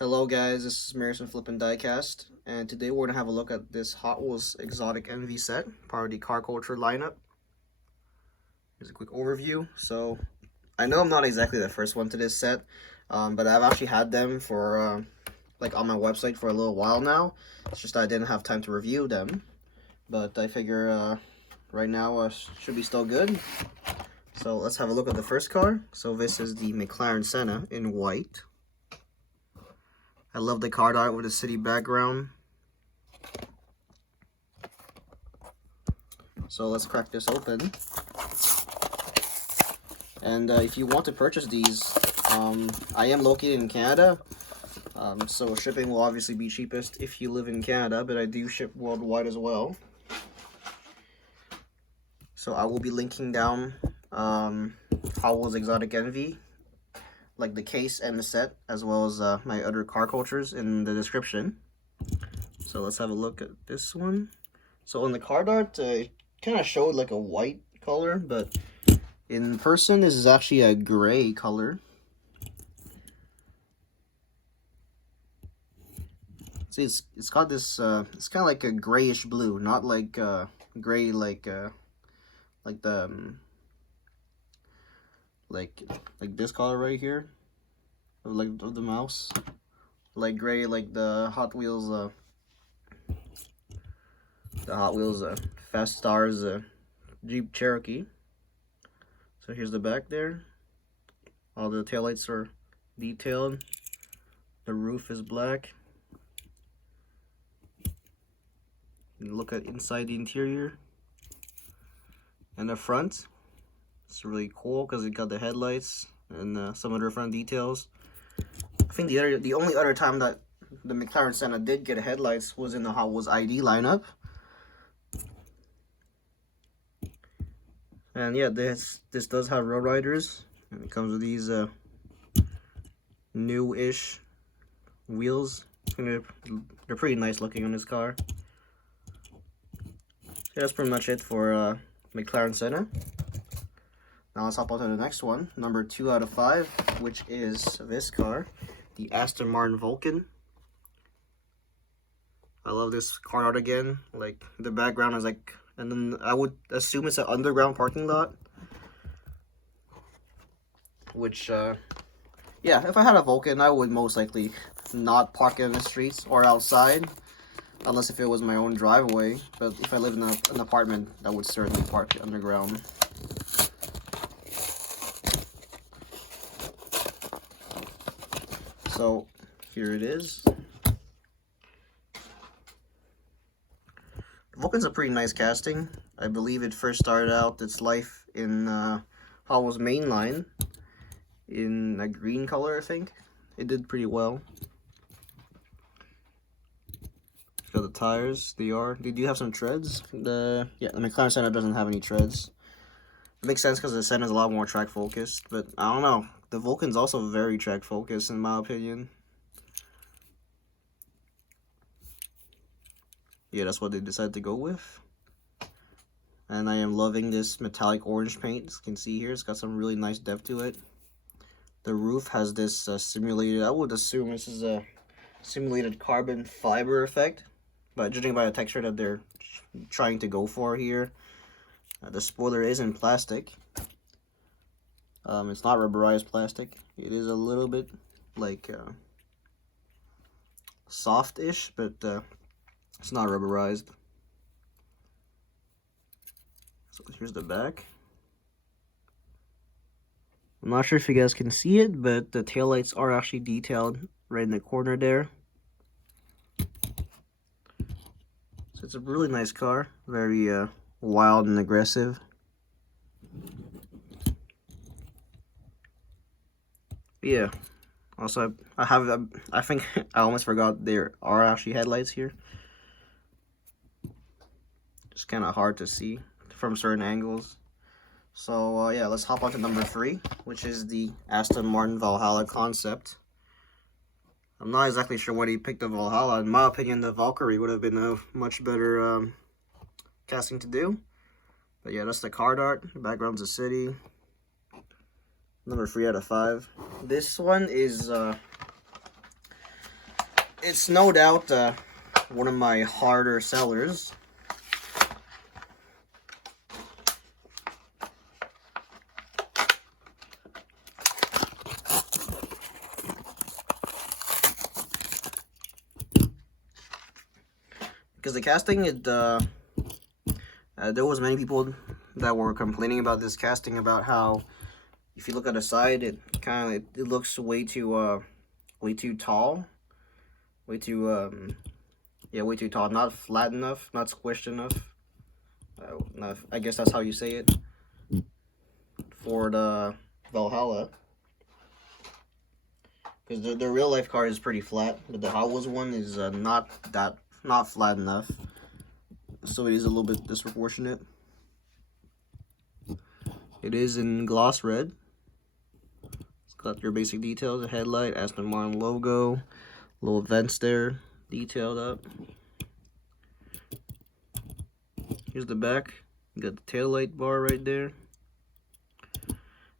Hello guys, this is Marison Flippin' Diecast, and today we're going to have a look at this Hot Wheels Exotic Envy set, part of the Car Culture lineup. Here's a quick overview. So, I know I'm not exactly the first one to this set, but I've actually had them for, like on my website for a little while now. It's just that I didn't have time to review them, but I figure right now should be still good. So let's have a look at the first car. So this is the McLaren Senna in white. I love the card art with the city background. So let's crack this open. And if you want to purchase these, I am located in Canada. So shipping will obviously be cheapest if you live in Canada, but I do ship worldwide as well. So I will be linking down Hot Wheels Exotic Envy, like the case and the set, as well as my other car cultures in the description. So let's have a look at this one. So on the card art, it kind of showed like a white color, but in person this is actually a gray color. See, it's got this it's kind of like a grayish blue, not like gray like the like this color right here, like of the mouse, like gray like the Hot Wheels Fast Stars Jeep Cherokee. So here's the back there. All the taillights are detailed. The roof is black. You look at inside the interior. And the front, it's really cool because it got the headlights and some other front details. I think the only other time that the McLaren Senna did get headlights was in the Hot Wheels ID lineup. And yeah, this does have road riders, and it comes with these new-ish wheels. They're pretty nice looking on this car. So that's pretty much it for McLaren Senna. Now let's hop on to the next one, number 2 out of 5, which is this car, the Aston Martin Vulcan. I love this car art again. Like the background is like, and then I would assume it's an underground parking lot. Which, yeah, if I had a Vulcan, I would most likely not park it in the streets or outside, unless if it was my own driveway. But if I live in an apartment, I would certainly park it underground. So here it is. Vulcan's a pretty nice casting. I believe it first started out its life in Hot Wheels mainline in a green color, I think. It did pretty well. It's got the tires. They do have some treads. The McLaren Senna doesn't have any treads. It makes sense because the Senna is a lot more track focused, but I don't know. The Vulcan's also very track focused in my opinion. Yeah, that's what they decided to go with. And I am loving this metallic orange paint. As you can see here, it's got some really nice depth to it. The roof has this simulated, I would assume this is a simulated carbon fiber effect, but judging by the texture that they're trying to go for here. The spoiler is in plastic. It's not rubberized plastic. It is a little bit like soft-ish, but it's not rubberized. So here's the back. I'm not sure if you guys can see it, but the taillights are actually detailed right in the corner there. So it's a really nice car, very wild and aggressive. Yeah. Also, I think I almost forgot there are actually headlights here. It's kind of hard to see from certain angles. So yeah, let's hop on to number 3, which is the Aston Martin Valhalla concept. I'm not exactly sure why he picked the Valhalla. In my opinion, the Valkyrie would have been a much better casting to do. But yeah, that's the card art. The background's a city. Number 3 out of 5. This one is it's no doubt one of my harder sellers. Because the casting, there was many people that were complaining about this casting, about how if you look at the side, it kind of it looks way too tall, way too way too tall, not flat enough, not squished enough. I guess that's how you say it for the Valhalla. Because the real life car is pretty flat, but the Hot Wheels one is not flat enough, so it is a little bit disproportionate. It is in gloss red. It's got your basic details: a headlight, Aston Martin logo, little vents there, detailed up. Here's the back. You got the tail light bar right there.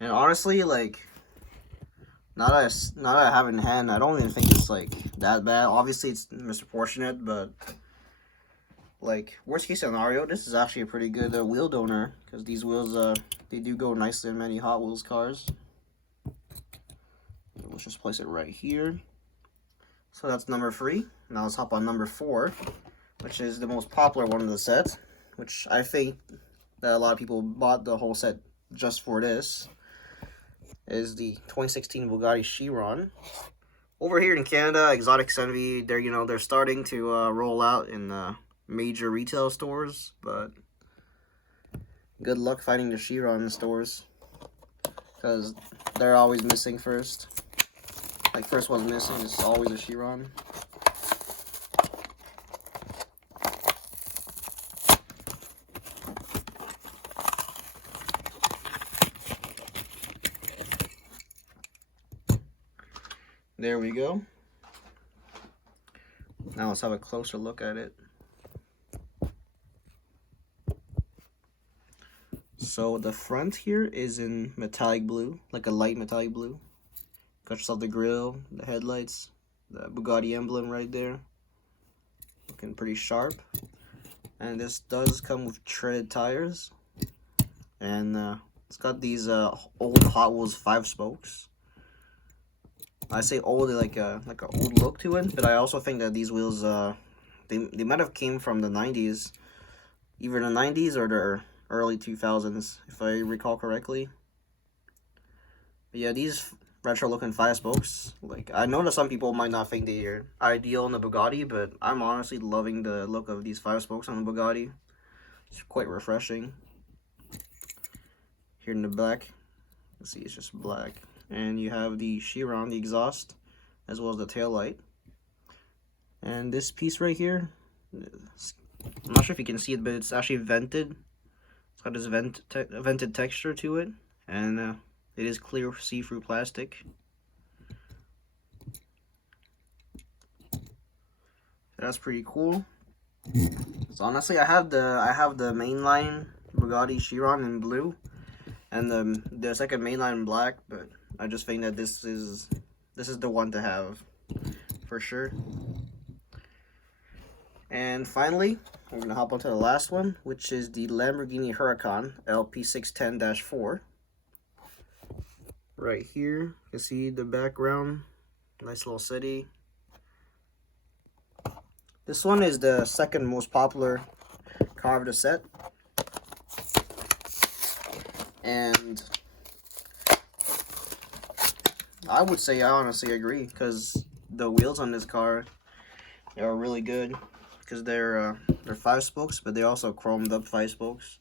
And honestly, like, now that I have it in hand, I don't even think it's like that bad. Obviously, it's misproportionate, but like, worst case scenario, this is actually a pretty good wheel donor, because these wheels they do go nicely in many Hot Wheels cars. Let's just place it right here. So that's number 3. Now let's hop on number 4, which is the most popular one of the set, which I think that a lot of people bought the whole set just for this. Is the 2016 Bugatti Chiron. Over here in Canada, Exotics Envy, they're starting to roll out in major retail stores, but good luck finding the Chiron in stores, because they're always missing first. Like, first one's missing is always a Chiron. There we go. Now let's have a closer look at it. So the front here is in metallic blue, like a light metallic blue. Got yourself the grille, the headlights, the Bugatti emblem right there. Looking pretty sharp. And this does come with tread tires. And it's got these old Hot Wheels 5 spokes. I say old, like a old look to it, but I also think that these wheels, they might have came from the 90s, either the 90s or the early 2000s, if I recall correctly. But yeah, these retro looking 5 spokes, like, I know that some people might not think they're ideal in the Bugatti, but I'm honestly loving the look of these 5 spokes on the Bugatti. It's quite refreshing. Here in the back, let's see, it's just black. And you have the Chiron, the exhaust, as well as the tail light. And this piece right here, I'm not sure if you can see it, but it's actually vented. It's got this vented texture to it, and it is clear see-through plastic. That's pretty cool. So honestly, I have the mainline Bugatti Chiron in blue, and the second mainline in black, but I just think that this is the one to have for sure. And finally, we're gonna hop onto the last one, which is the Lamborghini Huracan LP610-4. Right here, you can see the background, nice little city. This one is the second most popular car of the set, and I would say I honestly agree, because the wheels on this car are really good, because they're 5 spokes, but they also chromed up 5 spokes.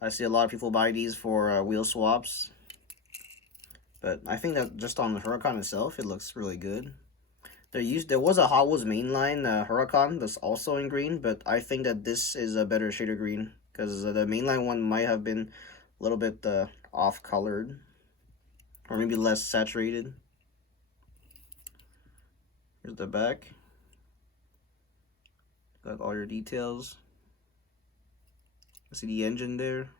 I see a lot of people buy these for wheel swaps, but I think that just on the Huracan itself, it looks really good. There was a Hot Wheels mainline Huracan that's also in green, but I think that this is a better shade of green, because the mainline one might have been a little bit off colored, or maybe less saturated. Here's the back. Got all your details. See the engine there.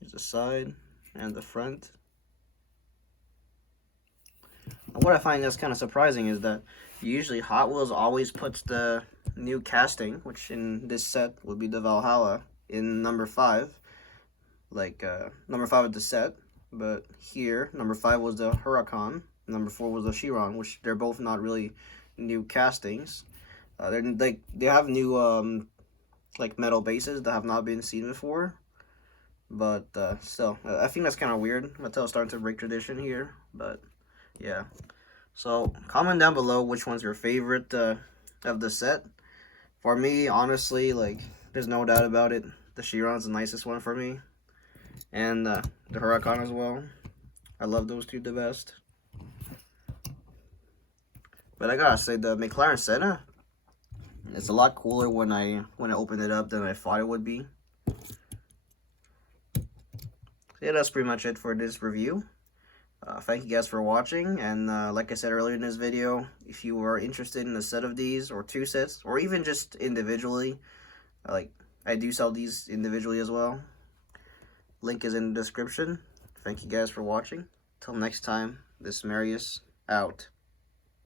Here's the side and the front. what I find that's kind of surprising is that usually Hot Wheels always puts the new casting, which in this set would be the Valhalla, in number 5, like number 5 of the set. But here, number 5 was the Huracan, number 4 was the Chiron, which they're both not really new castings. They have new like metal bases that have not been seen before. But still, I think that's kind of weird. Mattel's starting to break tradition here. But yeah. So comment down below which one's your favorite of the set. For me, honestly, like there's no doubt about it. The Chiron's the nicest one for me, and the Huracan as well. I love those two the best. But I gotta say, the McLaren Senna, it's a lot cooler when I opened it up than I thought it would be. Yeah, that's pretty much it for this review. Thank you guys for watching, and like I said earlier in this video, if you are interested in a set of these, or 2 sets, or even just individually, like I do sell these individually as well. Link is in the description. Thank you guys for watching. Till next time, this is Marius, out.